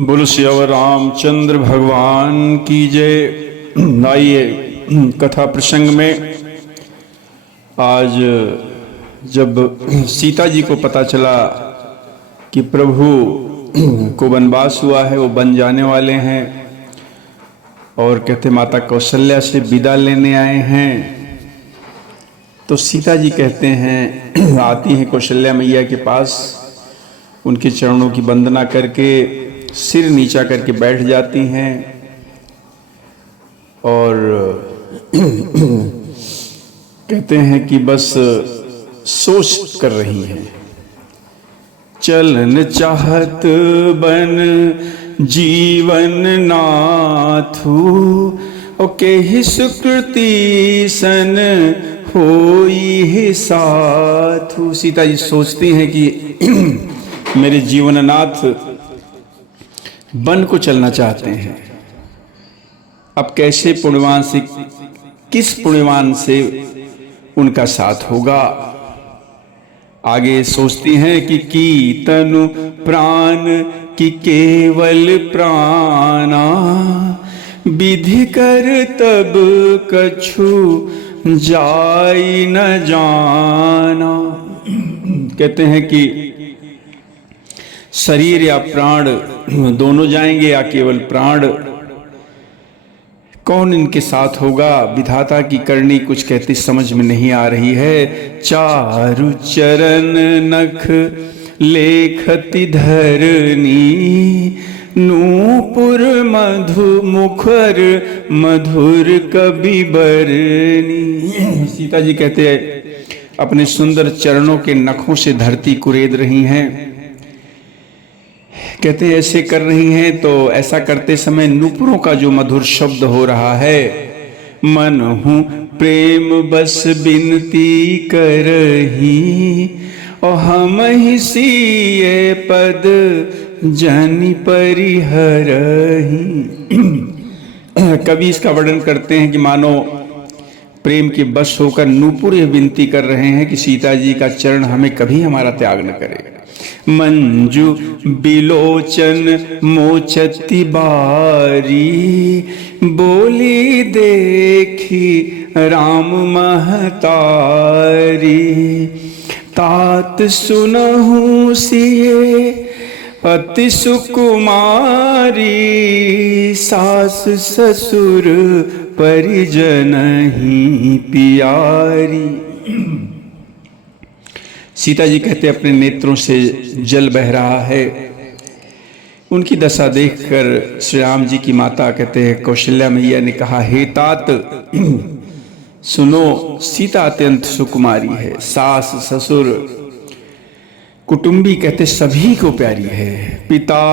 बोलो सियावर रामचंद्र भगवान की जय। आइए कथा प्रसंग में आज जब सीता जी को पता चला कि प्रभु को वनवास हुआ है, वो बन जाने वाले हैं और कहते माता कौशल्या से विदा लेने आए हैं, तो सीता जी कहते हैं आती हैं कौशल्या मैया के पास, उनके चरणों की वंदना करके सिर नीचा करके बैठ जाती हैं और कहते हैं कि बस सोच कर रही हैं। चलन चाहत बन जीवन नाथू और के ही सुकृति सन होई साथू। सीता जी सोचती हैं कि मेरे जीवननाथ वन को चलना चाहते हैं, अब कैसे पुण्यवान से, किस पुण्यवान से उनका साथ होगा। आगे सोचती हैं कि तनु प्राण की केवल प्राणा विधि कर तब कछु जाई न जाना। कहते हैं कि शरीर या प्राण दोनों जाएंगे या केवल प्राण, कौन इनके साथ होगा। विधाता की करनी कुछ कहती समझ में नहीं आ रही है। चारु चरण नख लेखति धरनी नूपुर मधु मुखर मधुर कवि बरनी। सीता जी कहते हैं अपने सुंदर चरणों के नखों से धरती कुरेद रही हैं। कहते हैं ऐसे कर रही हैं तो ऐसा करते समय नूपुरों का जो मधुर शब्द हो रहा है, मन हूँ प्रेम बस बिनती करही और हम ही सिए पद जनि परिहरही। कवि इसका वर्णन करते हैं कि मानो प्रेम के बस होकर नूपुर ये विनती कर रहे हैं कि सीता जी का चरण हमें कभी हमारा त्याग न करे। मंजू बिलोचन मोचती बारी बोली देखी राम महतारी तात सुनहु सिए अति सुकुमारी सास ससुर परिजन ही प्यारी। सीता जी कहते अपने नेत्रों से जल बह रहा है। उनकी दशा देखकर श्री राम जी की माता कहते हैं कौशल्या मैया ने कहा, हे तात सुनो, सीता अत्यंत सुकुमारी है, सास ससुर कुटुंबी कहते सभी को प्यारी है। पिता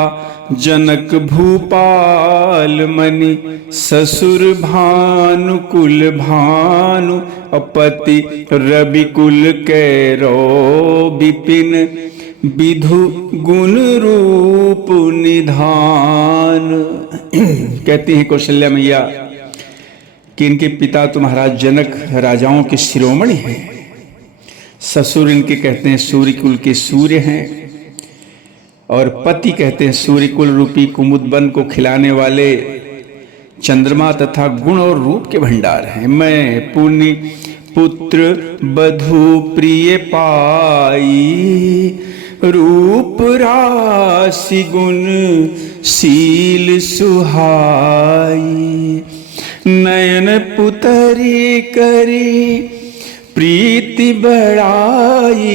जनक भूपाल मणि ससुर भानु कुल भानु अपति रवि कुल कैरो विपिन विधु गुण रूप निधान। कहती है कौशल्या मैया कि इनके पिता तो महाराज जनक राजाओं के शिरोमणि हैं, ससुर इनके कहते हैं सूर्य कुल के सूर्य हैं और पति कहते हैं सूर्य कुल रूपी कुमुदवन को खिलाने वाले चंद्रमा तथा गुण और रूप के भंडार हैं। मैं पुण्य पुत्र बधू प्रिय पाई रूप राशि गुण शील सुहाई नयन पुतरी करी प्रीति बढ़ाई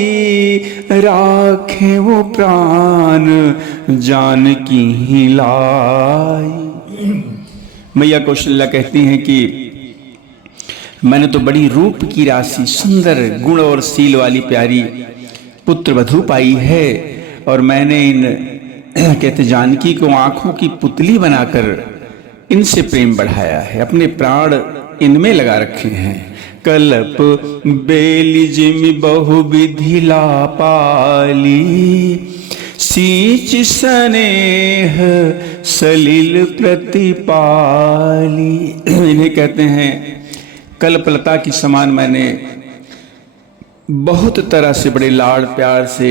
राखे वो प्राण जानकी ही लाई। मैया कौशल्या कहती हैं कि मैंने तो बड़ी रूप की राशि, सुंदर गुण और शील वाली प्यारी पुत्र वधू पाई है और मैंने इन कहते जानकी को आंखों की पुतली बनाकर इनसे प्रेम बढ़ाया है, अपने प्राण इनमें लगा रखे हैं। कल्प बेली जिमि बहु विधि लापाली सींच स्नेह सलिल प्रतिपाली। इन्हें कहते हैं कल्पलता की समान मैंने बहुत तरह से बड़े लाड़ प्यार से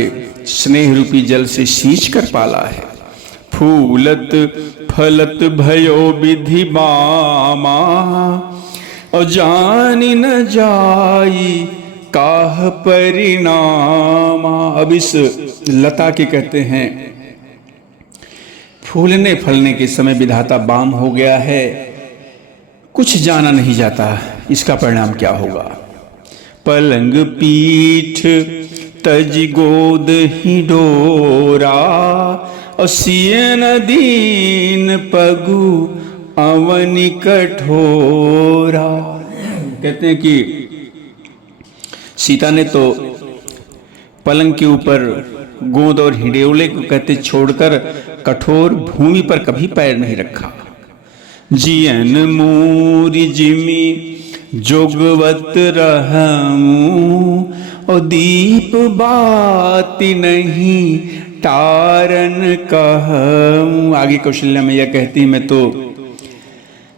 स्नेह रूपी जल से सींच कर पाला है। फूलत फलत भयो विधि बामा, और जानी न जाई काह परिणामा। अब इस लता के कहते हैं फूलने फलने के समय विधाता बाम हो गया है, कुछ जाना नहीं जाता इसका परिणाम क्या होगा। पलंग पीठ तज गोद ही डोरा, और सियन दीन पगु अवनि कठोरा। कहते हैं कि सीता ने तो पलंग के ऊपर गोद और हिडोले को कहते छोड़कर कठोर भूमि पर कभी पैर नहीं रखा। जियन मूरी जिमी जोगवत रहूं, और दीप बाती नहीं तारन कहूं। आगे कौशल्या मैया कहती मैं तो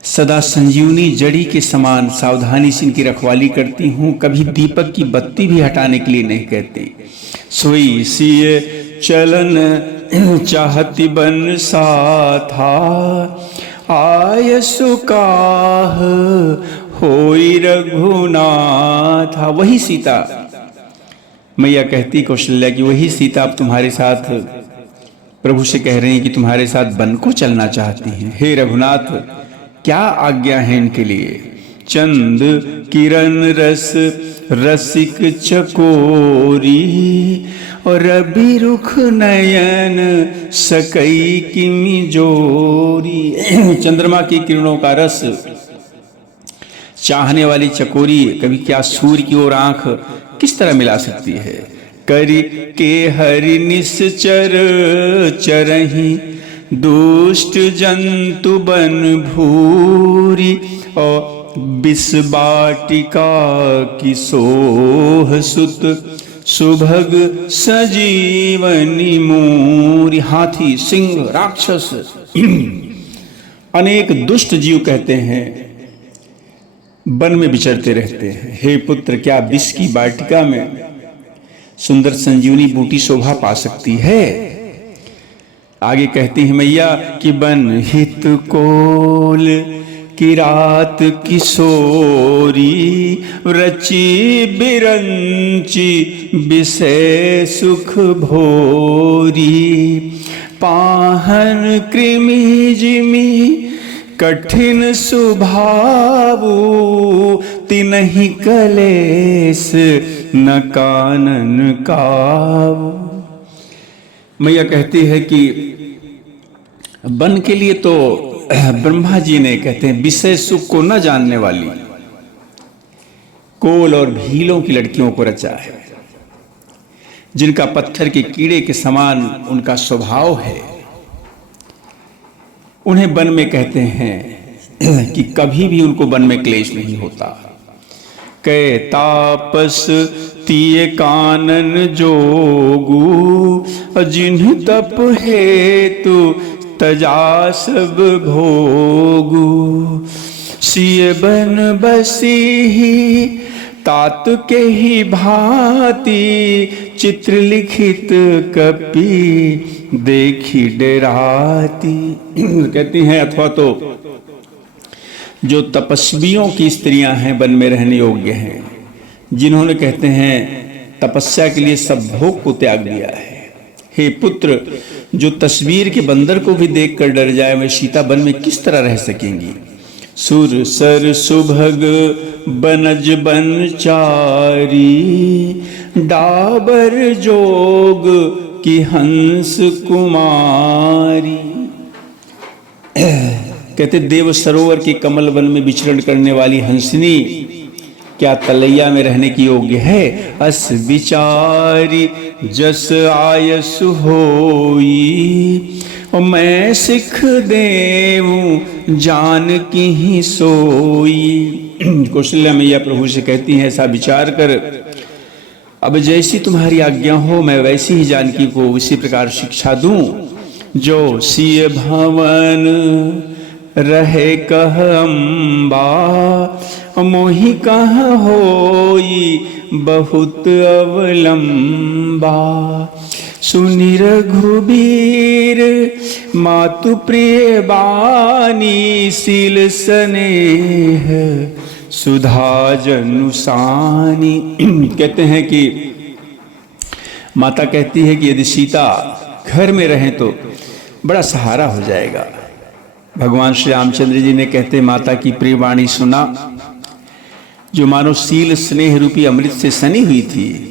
सदा संजीवनी जड़ी के समान सावधानी से इनकी रखवाली करती हूँ, कभी दीपक की बत्ती भी हटाने के लिए नहीं कहती। सोई सिय चलन चाहती बन सा था, आय सुकाह होई रघुनाथ। वही सीता मैया कहती कौशल्या की वही सीता अब तुम्हारे साथ प्रभु से कह रही हैं कि तुम्हारे साथ वन को चलना चाहती हैं। हे रघुनाथ क्या आज्ञा है इनके लिए। चंद किरण रस रसिक चकोरी, और रवि रुख नयन सकई किमि जोरी। चंद्रमा की किरणों का रस चाहने वाली चकोरी कभी क्या सूर्य की ओर आंख किस तरह मिला सकती है। करी के हरि निश्चर चरही, दुष्ट जंतु बन भूरी, और बिस्बाटिका की सोह सुत सुभग सजीवनी मूरी। हाथी सिंह राक्षस अनेक दुष्ट जीव कहते हैं वन में विचरते रहते हैं। हे पुत्र क्या विष की वाटिका में सुंदर संजीवनी बूटी शोभा पा सकती है। आगे कहती है मैया कि बन हित कोल की रात किशोरी, रची बिरंची विषय सुख भोरी, पाहन कृमि जिमी कठिन सुभावु, तिनहि कलेस न कानन काऊ। मैया कहती है कि वन के लिए तो ब्रह्मा जी ने कहते हैं विषय सुख को न जानने वाली कोल और भीलों की लड़कियों को रचा है, जिनका पत्थर के कीड़े के समान उनका स्वभाव है। उन्हें वन में कहते हैं कि कभी भी उनको वन में क्लेश नहीं होता। कै तापस तिये कानन जोगू, जिन्ह तप हेतु तजा सब भोगू, सिय बन बसी ही तात के ही भांति, चित्र लिखित कपि देखी डराती। कहती हैं अथवा तो जो तपस्वियों की स्त्रियां हैं वन में रहने योग्य हैं, जिन्होंने कहते हैं तपस्या के लिए सब भोग को त्याग दिया है। हे पुत्र जो तस्वीर के बंदर को भी देखकर डर जाए वे सीता वन में किस तरह रह सकेंगी। सुर सर सुभग बनज बनचारी, डाबर जोग की हंस कुमारी। कहते देव सरोवर के कमल वन में विचरण करने वाली हंसनी क्या तलैया में रहने की योग्य है। अस विचारी जस आयस होई, और मैं सिख देवूं जान की ही सोई। कौशल्या मैया प्रभु से कहती हैं ऐसा विचार कर, अब जैसी तुम्हारी आज्ञा हो मैं वैसी ही जानकी को उसी प्रकार शिक्षा दूं। जो सिय भवन रहे कह अम्बा, मोहि कह होई बहुत अवलंबा। सुनि रघुबीर मातु प्रिय बानी, शील स्नेह सुधा जनुसानी। कहते हैं कि माता कहती है कि यदि सीता घर में रहें तो बड़ा सहारा हो जाएगा। भगवान श्री रामचंद्र जी ने कहते माता की प्रिय वाणी सुना, जो मानो सील स्नेह रूपी अमृत से सनी हुई थी।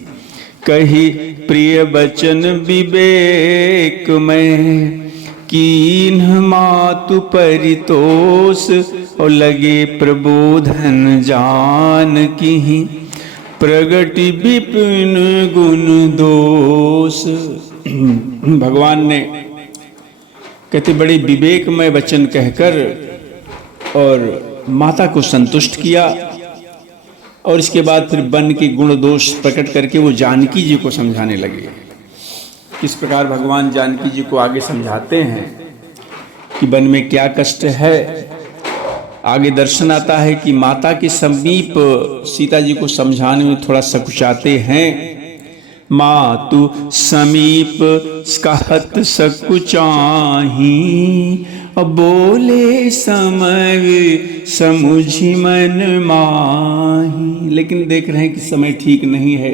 कही प्रिय बचन विवेक में, कीन्ह मातु परितोष, और लगे प्रबोधन जान की, प्रगति विपिन गुण दोष। भगवान ने कहते बड़े विवेकमय वचन कहकर और माता को संतुष्ट किया, और इसके बाद फिर वन के गुण दोष प्रकट करके वो जानकी जी को समझाने लगे। किस प्रकार भगवान जानकी जी को आगे समझाते हैं कि वन में क्या कष्ट है। आगे दर्शन आता है कि माता के समीप सीता जी को समझाने में थोड़ा सकुचाते हैं। मातु समीप कहत सकुचाही, बोले समय समुझी मन माही। लेकिन देख रहे हैं कि समय ठीक नहीं है,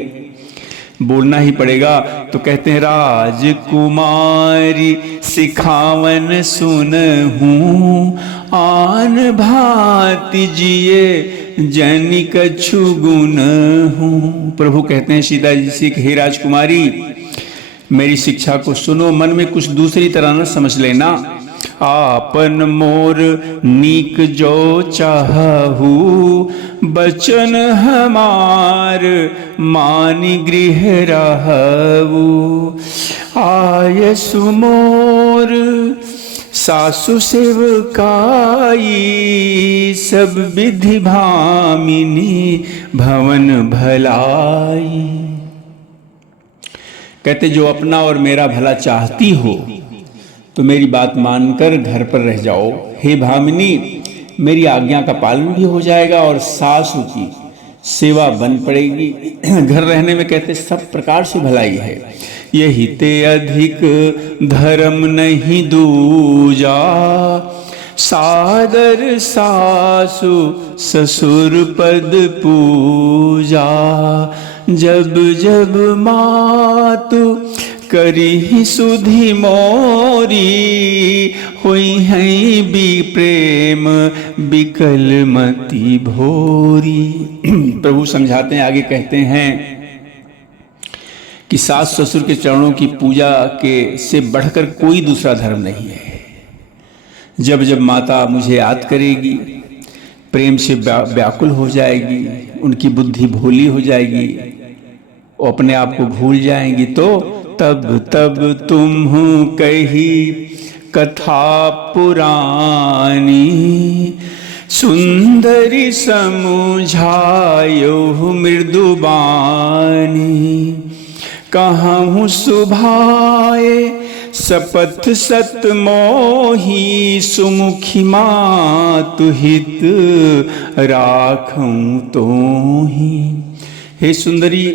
बोलना ही पड़ेगा। तो कहते हैं राजकुमारी सिखावन सुनहूं, आन भांति जिए जनि कछु गुण हूँ। प्रभु कहते हैं सीता जी से कि हे राजकुमारी, मेरी शिक्षा को सुनो, मन में कुछ दूसरी तरह न समझ लेना। आपन मोर नीक जो चाहू, बचन हमार मानि गृह रहू। आय सुमोर सासु सेवकाई, सब विधि भामिनी भवन भलाई। कहते जो अपना और मेरा भला चाहती हो तो मेरी बात मानकर घर पर रह जाओ। हे भामिनी, मेरी आज्ञा का पालन भी हो जाएगा और सासु की सेवा बन पड़ेगी। घर रहने में कहते सब प्रकार से भलाई है। यही ते अधिक धर्म नहीं दूजा, सादर सासु ससुर पद पूजा। जब जब मातु करी सुधि मोरी, हुई है भी प्रेम बिकल मति भोरी। प्रभु समझाते हैं, आगे कहते हैं कि सास ससुर के चरणों की पूजा के से बढ़कर कोई दूसरा धर्म नहीं है। जब जब माता मुझे याद करेगी, प्रेम से व्याकुल हो जाएगी, उनकी बुद्धि भोली हो जाएगी, वो अपने आप को भूल जाएंगी, तो तब तब तुम कही कथा पुरानी, सुंदरी समुझायो मृदुबानी। कहूँ सुभाए सपथ सत मोही, सुमुखी मातु हित राखूं तोही। हे सुंदरी,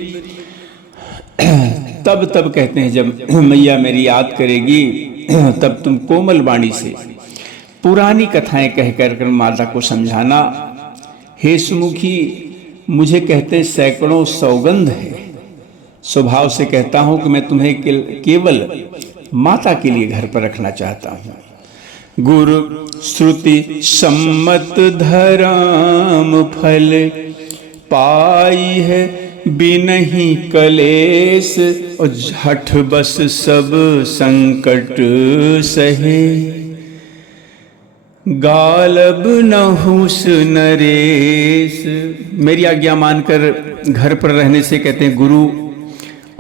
तब तब कहते हैं जब मैया मेरी याद करेगी, तब तुम कोमल वाणी से पुरानी कथाएं कहकर माता को समझाना। हे सुमुखी, मुझे कहते सैकड़ों सौगंध है, स्वभाव से कहता हूं कि मैं तुम्हें केवल माता के लिए घर पर रखना चाहता हूं। गुरु श्रुति सम्मत धर्म फल पाई है, बिनहि कलेश और हठ बस सब संकट सहे। गालब नहुस नरेश। मेरी आज्ञा मानकर घर पर रहने से कहते हैं गुरु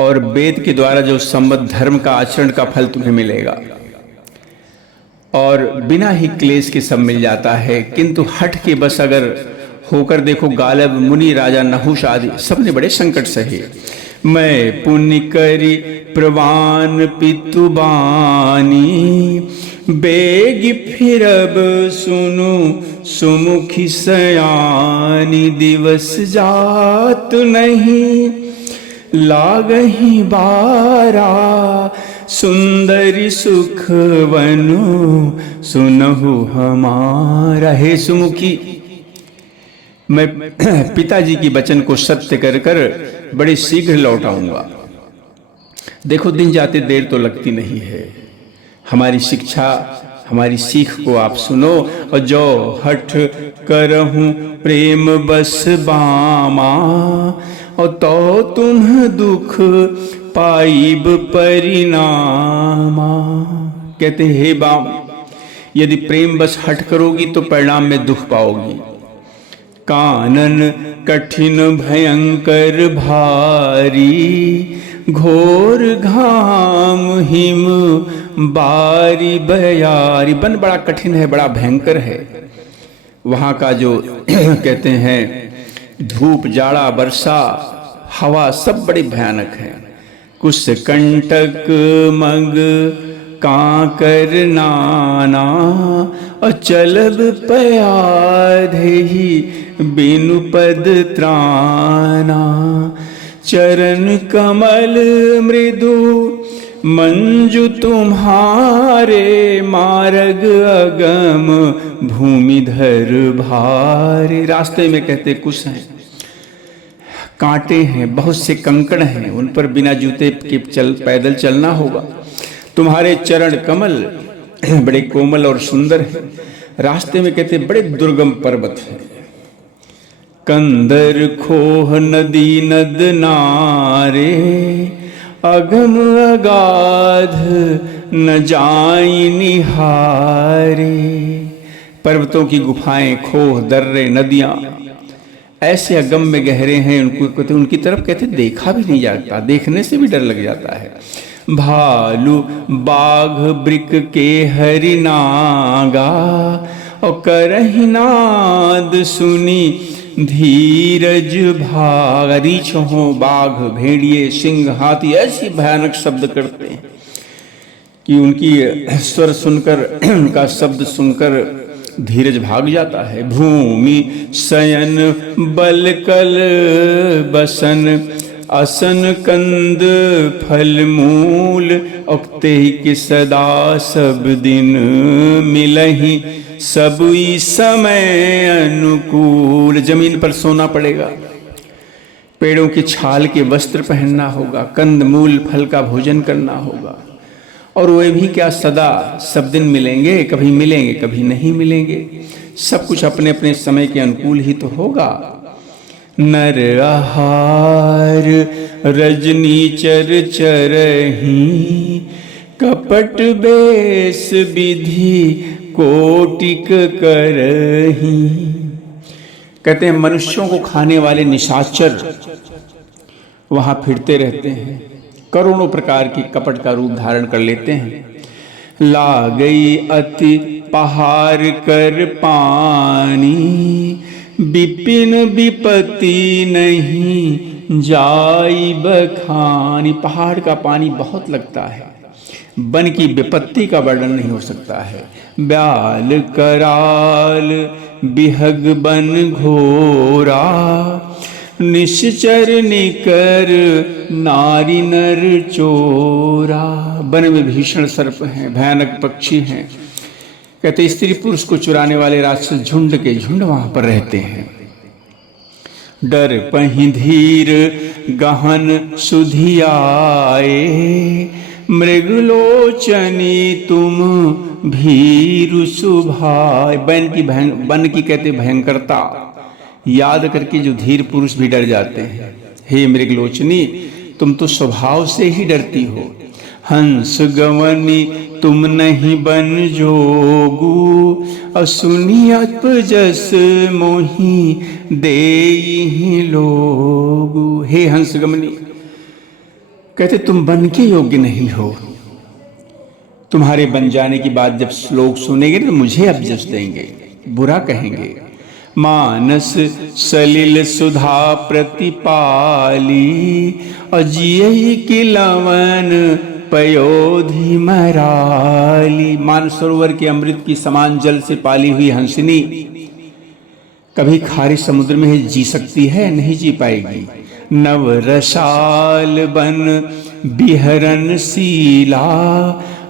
और वेद के द्वारा जो सम्मत धर्म का आचरण का फल तुम्हें मिलेगा, और बिना ही क्लेश के सब मिल जाता है। किंतु हठ के बस अगर होकर देखो, गालब मुनि राजा नहुष आदि सबने बड़े संकट सहे। मैं पुण्य करी प्रवान पितुबानी, बेग फिरब सुनु सुमुखी सयानी। दिवस जात नहीं लागहि बारा, सुंदरी सुख वनु सुनहु हमारा। हे सुमुखी, मैं पिताजी की वचन को सत्य कर कर बड़े शीघ्र लौट आऊंगा। देखो दिन जाते देर तो लगती नहीं है। हमारी शिक्षा, हमारी सीख को आप सुनो और जो हठ करहूं प्रेम बस बामा, और तो तुम दुख पाइब परिणामा। कहते हे बाम, यदि प्रेम बस हट करोगी तो परिणाम में दुख पाओगी। कानन कठिन भयंकर भारी, घोर घाम हिम बारी बयारी। वन बड़ा कठिन है, बड़ा भयंकर है। वहाँ का जो कहते हैं धूप, जाड़ा, वर्षा, हवा सब बड़ी भयानक है। कुछ कंटक मग कांकर नाना, और चलब पयाधि बिनु पद त्राना। चरण कमल मृदु मंजु तुम्हारे, मार्ग अगम भूमिधर भारे। रास्ते में कहते कुछ हैं, कांटे हैं, बहुत से कंकड़ हैं, उन पर बिना जूते के पैदल चलना होगा। तुम्हारे चरण कमल बड़े कोमल और सुंदर हैं। रास्ते में कहते बड़े दुर्गम पर्वत हैं। कंदर खोह नदी नद नारे, अगम अगाध न जाई निहारे। पर्वतों की गुफाएं, खोह, दर्रे, नदियां ऐसे अगम में गहरे हैं, उनकी तरफ कहते देखा भी नहीं जाता, देखने से भी डर लग जाता है। भालू बाघ ब्रिक के हरिनागा, और करहि नाद सुनी धीरज भाग। रीछ हो, बाघ, भेड़िए, सिंह, हाथी ऐसी भयानक शब्द करते हैं कि उनकी स्वर सुनकर, उनका शब्द सुनकर धीरज भाग जाता है। भूमि शयन बल कल बसन, असन कंद फल मूल, उक्ते कि सदा सब दिन मिलहि, सब समय अनुकूल। जमीन पर सोना पड़ेगा, पेड़ों की छाल के वस्त्र पहनना होगा, कंद मूल फल का भोजन करना होगा। और वे भी क्या सदा सब दिन मिलेंगे, कभी मिलेंगे कभी नहीं मिलेंगे। सब कुछ अपने अपने समय के अनुकूल ही तो होगा। नर आहार रजनी चर चरही, कपट बेस विधि कोटिक करही। कहते हैं मनुष्यों को खाने वाले निशाचर वहां फिरते रहते हैं, करोड़ों प्रकार की कपट का रूप धारण कर लेते हैं। ला गई अति पहाड़ कर पानी, विपिन विपत्ति नहीं जाई बखानी। पहाड़ का पानी बहुत लगता है, वन की विपत्ति का वर्णन नहीं हो सकता है। ब्याल कराल बिहग बन घोरा, निश्चर निकर नारी नर चोरा। वन में भीषण सर्प हैं, भयानक पक्षी हैं। कहते स्त्री पुरुष को चुराने वाले राक्षस झुंड के झुंड वहां पर रहते हैं। डर पहि धीर गहन सुधियाए, मृगलोचनी तुम भीरु सुभाय। वन की कहते भयंकरता याद करके जो धीर पुरुष भी डर जाते हैं। हे मृगलोचनी, तुम तो स्वभाव से ही डरती हो। हंस गवनी तुम नहीं बन जोगू, असुनियत जस मोही देहि लोगू। हे हंस गमनी, कहते तुम बन के योग्य नहीं हो। तुम्हारे बन जाने की बात जब लोग सुनेंगे तो मुझे अबजस देंगे, बुरा कहेंगे। मानस सलिल सुधा प्रतिपाली, अजियहि की लवन पयोधि मराली। मानसरोवर के अमृत की समान जल से पाली हुई हंसनी कभी खारे समुद्र में जी सकती है? नहीं जी पाएगी। नव रसाल बन बिहरन सीला,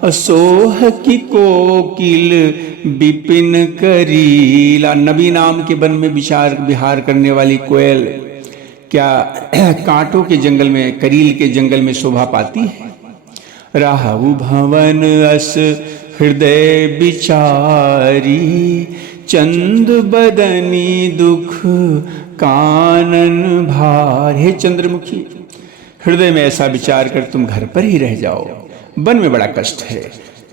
असोह की कोकिल विपिन करीला। नबी नाम के वन में विहार करने वाली कोयल क्या कांटों के जंगल में, करील के जंगल में शोभा पाती है? राहु भवन अस हृदय विचारी, चंद बदनी दुख कानन भार। हे चंद्रमुखी, हृदय में ऐसा विचार कर तुम घर पर ही रह जाओ, वन में बड़ा कष्ट है।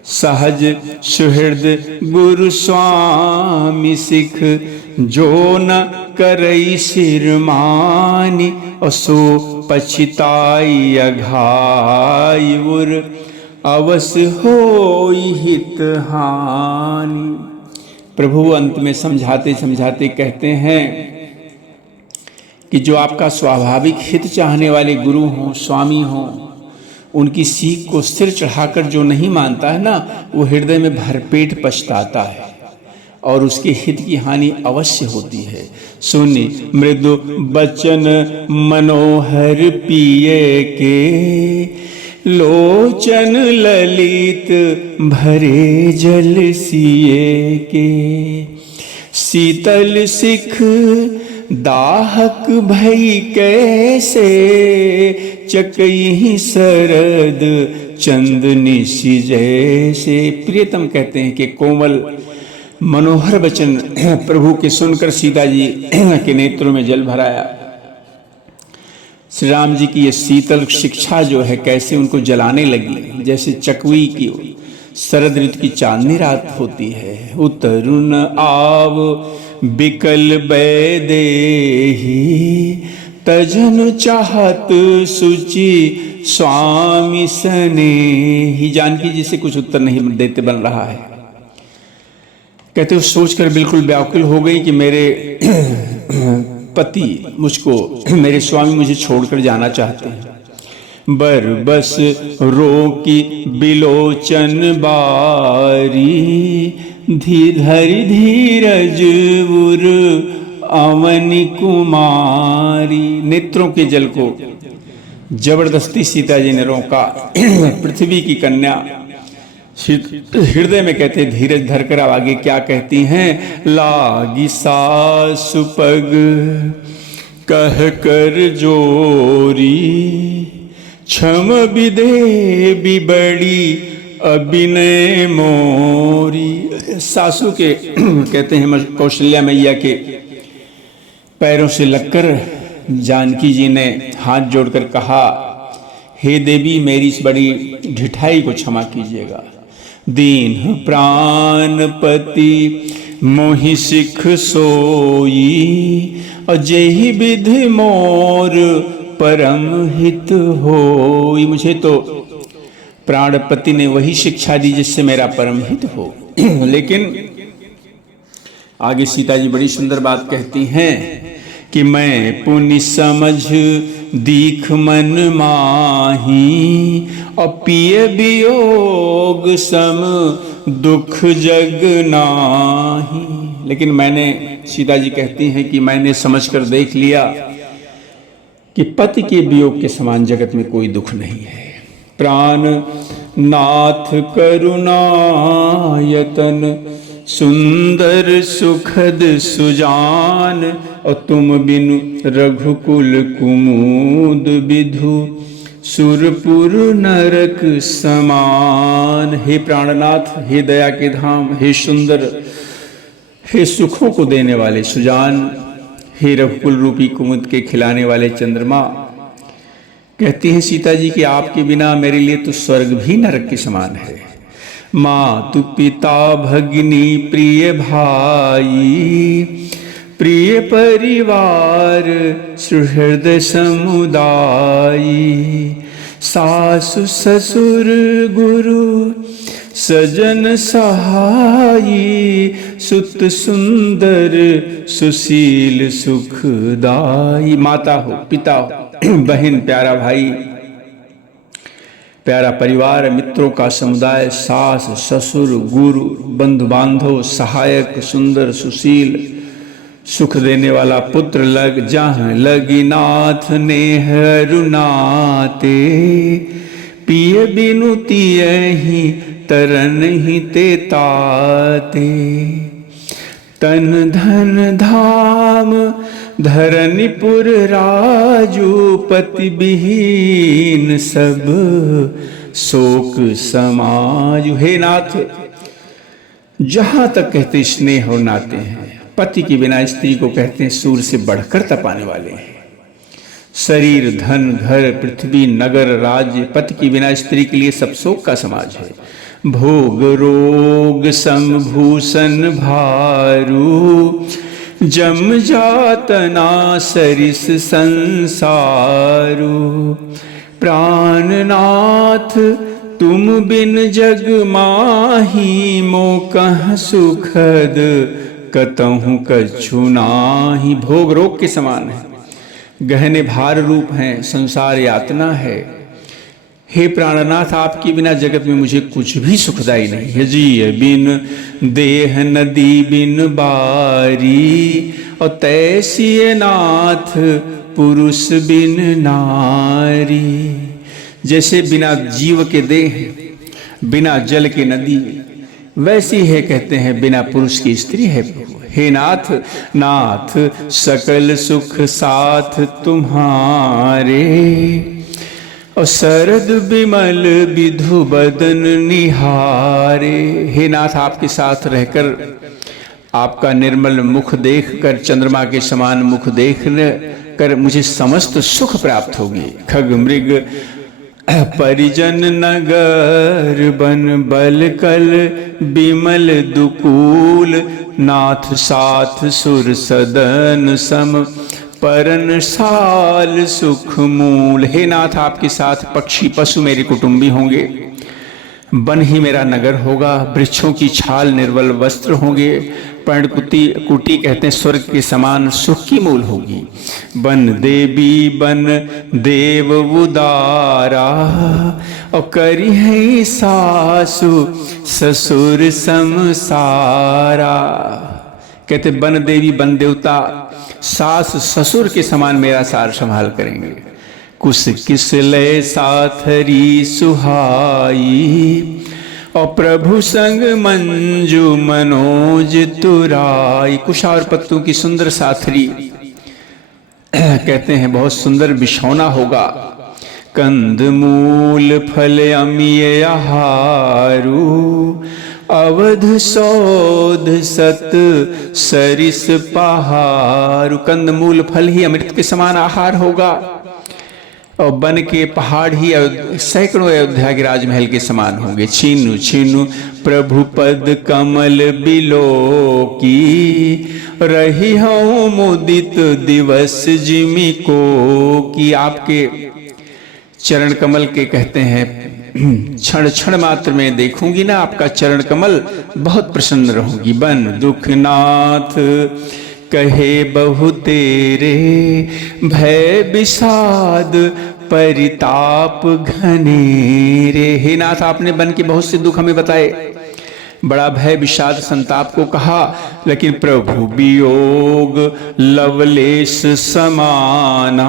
सहज सुहृद गुरु स्वामी सिख, जो न करई सिरमानी, असो पछिताई अघाई उर, अवस होई हित हानि। प्रभु अंत में समझाते समझाते कहते हैं कि जो आपका स्वाभाविक हित चाहने वाले गुरु हों, स्वामी हों, उनकी सीख को सिर चढ़ाकर जो नहीं मानता है ना, वो हृदय में भरपेट पछताता है और उसके हित की हानि अवश्य होती है। सुनि मृदु बचन मनोहर पिए के, लोचन ललित भरे जल सिए के। शीतल सिख दाहक भई कैसे, चकई सरद चंदनी सी जैसे। प्रियतम कहते हैं कि कोमल मनोहर वचन प्रभु के सुनकर सीता जी के नेत्रों में जल भराया। श्री राम जी की ये शीतल शिक्षा जो है कैसे उनको जलाने लगी, जैसे चकवी की शरद ऋतु की चांदनी रात होती है। उतरुन आव बिकल बैदेही, तजन चाहत सुचि स्वामी सनेही। जानकी जी से कुछ उत्तर नहीं देते बन रहा है। कहते हो सोचकर बिल्कुल व्याकुल हो गई कि मेरे पति मुझको, मेरे स्वामी मुझे छोड़कर जाना चाहते हैं। बर बस रोकी बिलोचन बारी, धीधरि धीरज उर अवनि कुमारी। नेत्रों के जल को जबरदस्ती सीता जी ने रोका। पृथ्वी की कन्या हृदय में कहते धीरज धरकर। अब आगे क्या कहती हैं? लागी सासु पग कह कर जोरी, क्षम विदे बिबड़ी अभिनय मोरी। सासू के कहते हैं कौशल्या मैया के पैरों से लगकर जानकी जी ने हाथ जोड़कर कहा, हे देवी मेरी इस बड़ी ढिठाई को क्षमा कीजिएगा। दीन प्राणपति मोहि सिख सोई, अजेहि विधि मोर परम हित होई। मुझे तो प्राणपति ने वही शिक्षा दी जिससे मेरा परम हित हो। लेकिन आगे सीता जी बड़ी सुंदर बात कहती हैं कि मैं पुनि समझ दीख मन माही, अपिय वियोग सम दुख जग नाही। लेकिन मैंने, सीता जी कहती हैं कि मैंने समझकर देख लिया कि पति के वियोग के समान जगत में कोई दुख नहीं है। प्राण नाथ करुणायतन, सुंदर सुखद सुजान, और तुम बिनु रघुकुल कुमुद विधु, सुरपुर नरक समान। हे प्राणनाथ, हे दया के धाम, हे सुंदर, हे सुखों को देने वाले सुजान, हे रघुकुल रूपी कुमुद के खिलाने वाले चंद्रमा। कहती है सीता जी कि आपके बिना मेरे लिए तो स्वर्ग भी नरक के समान है। मातु पिता भगिनी प्रिय भाई, प्रिय परिवार सुहृद समुदायी, सासु ससुर गुरु सजन सहाई, सुत सुंदर सुशील सुखदाई। माता हो, पिता हो, बहन, प्यारा भाई, प्यारा परिवार, मित्रों का समुदाय, सास ससुर गुरु बंधु बांधव, सहायक, सुंदर सुशील सुख देने वाला पुत्र लग जहाँ लगी नाथ नेह रुनाते, पिय बिनु तियहि तरन ही ते ताते। तन धन धाम धरनीपुर राजू, पति विहीन सब शोक समाजु। हे नाथ, जहां तक कहते स्नेह और नाते हैं, पति के बिना स्त्री को कहते हैं सूर्य से बढ़कर तपाने वाले हैं। शरीर, धन, घर, पृथ्वी, नगर, राज्य, पति के बिना स्त्री के लिए सब शोक का समाज है। भोग रोग समभूषण भारू, जम जातना सरिस संसारू। प्राणनाथ तुम बिन जग माही, मो कह सुखद कतहु कछु नाही। भोग रोग के समान है, गहने भार रूप हैं, संसार यातना है। हे प्राणनाथ, आपके बिना जगत में मुझे कुछ भी सुखदायी नहीं है। जी बिन देह नदी बिन बारी, और तैसी नाथ पुरुष बिन नारी। जैसे बिना जीव के देह, बिना जल के नदी, वैसी है कहते हैं बिना पुरुष की स्त्री है। हे नाथ, नाथ सकल सुख साथ तुम्हारे, और शरद विमल विधु बदन निहारे। हे नाथ, आपके साथ रहकर, आपका निर्मल मुख देखकर, चंद्रमा के समान मुख देख कर मुझे समस्त सुख प्राप्त होगी। खग मृग परिजन नगर बन बलकल विमल दुकूल, नाथ साथ सुर सदन सम परन साल सुख मूल। हे नाथ, आपके साथ पक्षी पशु मेरे कुटुंबी होंगे, वन ही मेरा नगर होगा, वृक्षों की छाल निर्मल वस्त्र होंगे, पर्णकुटी कुटी कहते हैं स्वर्ग के समान सुख की मूल होगी। बन देवी बन देव उदारा, और करी है सासु ससुर समसारा। कहते बन देवी बन देवता सास ससुर के समान मेरा सार संभाल करेंगे। कुश किसले साथरी सुहाई, और प्रभु संग मंजू मनोज तुराई। कुश और पत्तों की सुंदर साथरी कहते हैं बहुत सुंदर बिछौना होगा। कंद मूल फल अमीय आहारू, अवध सौध सत सरिस पहाड़। कंद मूल फल ही अमृत के समान आहार होगा, और बन के पहाड़ ही सैकड़ों अयोध्या के राजमहल के समान होंगे। छीनु छीनु प्रभु पद कमल बिलो की, रही हूँ मुदित दिवस जिमि को। कि आपके चरण कमल के कहते हैं क्षण क्षण मात्र में देखूंगी ना आपका चरण कमल, बहुत प्रसन्न रहूंगी। बन दुखनाथ कहे बहु तेरे, भय विषाद परिताप घनेरे। हे नाथ, आपने बन के बहुत से दुख हमें बताए, बड़ा भय विषाद संताप को कहा, लेकिन प्रभु वियोग लवलेश समाना,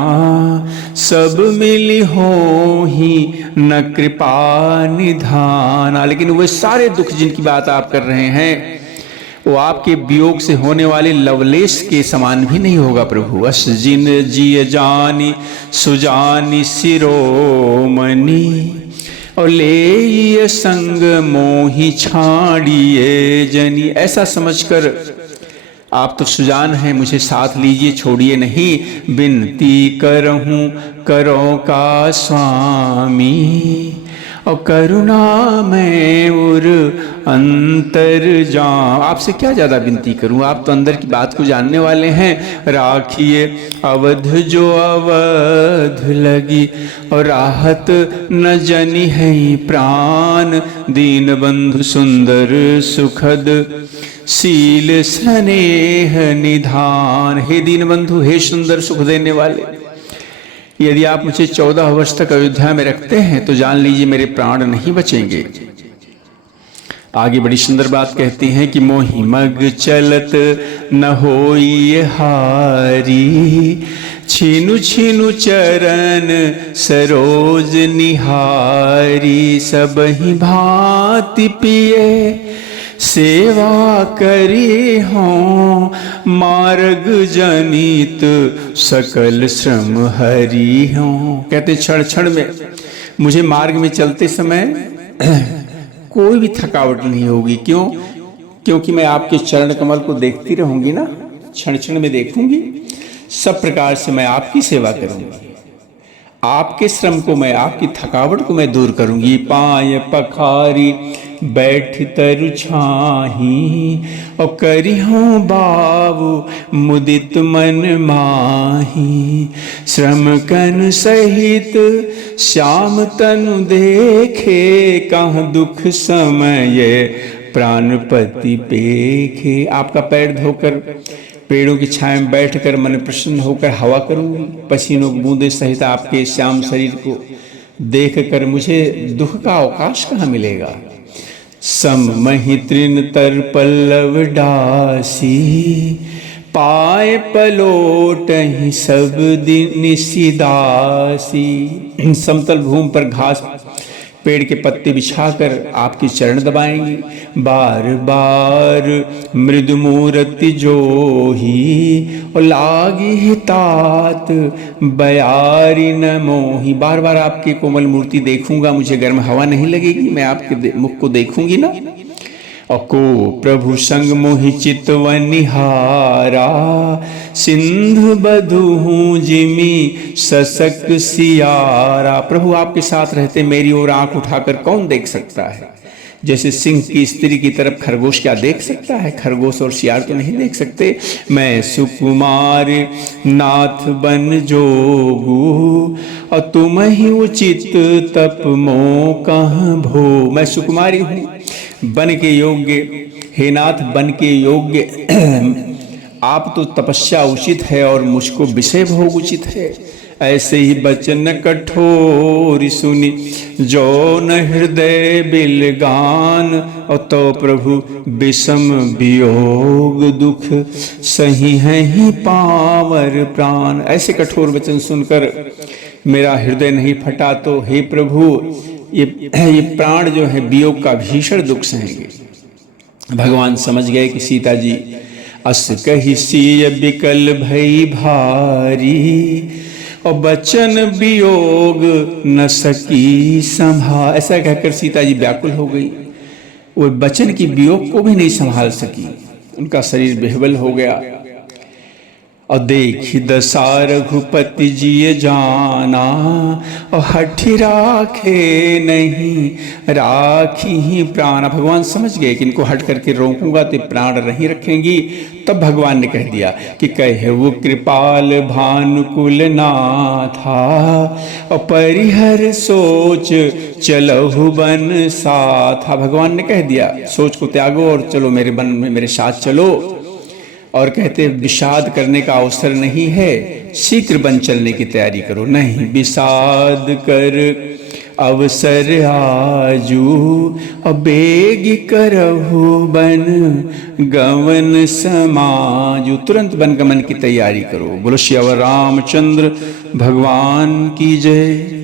सब मिली हो ही न कृपा निधाना। लेकिन वे सारे दुख जिनकी बात आप कर रहे हैं, वो आपके वियोग से होने वाले लवलेश के समान भी नहीं होगा प्रभु। अस जिन जिय जानी सुजानी शिरोमणि, और ले संग मोहि छाड़िए जनी। ऐसा समझकर आप तो सुजान हैं, मुझे साथ लीजिए, छोड़िए नहीं। विनती करहूँ करो का स्वामी, और करुणा में उर अंतर जान। आपसे क्या ज्यादा विनती करूं, आप तो अंदर की बात को जानने वाले हैं। राखिए अवध जो अवध लगी, और राहत न जनी है प्राण। दीन बंधु सुंदर सुखद शील स्नेह निधान। हे दीन बंधु, हे सुंदर सुख देने वाले, यदि आप मुझे 14 वर्ष तक अयोध्या में रखते हैं तो जान लीजिए मेरे प्राण नहीं बचेंगे। आगे बड़ी सुंदर बात कहती हैं कि मोहि मग चलत न होई हारी, छीनु छीनु चरण सरोज निहारी, सबहि भांति पिए सेवा करी हों, मार्ग जनित सकल श्रम हरि हों। कहते क्षण क्षण में मुझे मार्ग में चलते समय कोई भी थकावट नहीं होगी। क्यों? क्योंकि मैं आपके चरण कमल को देखती रहूंगी ना, क्षण क्षण में देखूंगी। सब प्रकार से मैं आपकी सेवा करूंगी, आपके श्रम को मैं, आपकी थकावट को मैं दूर करूंगी। पाय पखारी बैठ तरु छाही, और करी हूँ बाबू मुदित मन माही, श्रम कन सहित श्याम तनु देखे, कहाँ दुख समय प्राणपति पेखे। आपका पैर धोकर पेड़ों की छाया में बैठकर मन प्रसन्न होकर हवा करूंगी, पसीनों की बूंदे सहित आपके श्याम शरीर को देखकर मुझे दुख का अवकाश कहाँ मिलेगा। सम महि तृण तर पल्लव डासी, पाए पलोट ही सब दिन निशिदासी। समतल भूमि पर घास पेड़ के पत्ते बिछाकर आपके चरण दबाएंगी, बार बार मृदु मूर्ति जोही, और लागी तात बयारी न मोही। बार बार आपकी कोमल मूर्ति देखूंगा, मुझे गर्म हवा नहीं लगेगी, मैं आपके मुख को देखूंगी ना। और को प्रभु संग मोहि चितवन निहारा, सिंधु बधू जिमी ससक सियारा। प्रभु आपके साथ रहते मेरी ओर आंख उठाकर कौन देख सकता है? जैसे सिंह की स्त्री की तरफ खरगोश क्या देख सकता है? खरगोश और सियार तो नहीं देख सकते। मैं सुकुमार नाथ बन जोगू, और तुम ही उचित तप मो कहाँ भो। मैं सुकुमारी हूँ, बन के योग्य, हे नाथ बन के योग्य आप तो तपस्या उचित है और मुझको विषय भोग उचित है। ऐसे ही बचन कठोर सुनी, जो न हृदय बिलगान, और तो प्रभु विषम वियोग दुख, सही है ही पावर प्राण। ऐसे कठोर वचन सुनकर मेरा हृदय नहीं फटा तो हे प्रभु ये प्राण जो है वियोग का भीषण दुख सहेंगे। भगवान समझ गए कि सीता जी अस कही सिय बिकल भई भारी, और बचन वियोग न सकी संभाल। ऐसा कहकर सीता जी व्याकुल हो गई, वो बचन की वियोग को भी नहीं संभाल सकी, उनका शरीर बेहबल हो गया। और देखी दशा रघुपति जी जाना, और हठी राखे नहीं राखी ही प्राण। भगवान समझ गए कि इनको हट करके रोकूंगा तो प्राण नहीं रखेंगी। तब भगवान ने कह दिया कि कहे वो कृपाल भानुकुल नाथा, और परिहर सोच चलहु बन साथा। भगवान ने कह दिया सोच को त्यागो और चलो मेरे वन में मेरे साथ चलो। और कहते विषाद करने का अवसर नहीं है, शीघ्र बन चलने की तैयारी करो। नहीं विषाद कर अवसर आजू, और बेग करहु बन गमन समाजू। तुरंत वन गमन की तैयारी करो। बोलो श्री रामचंद्र भगवान की जय।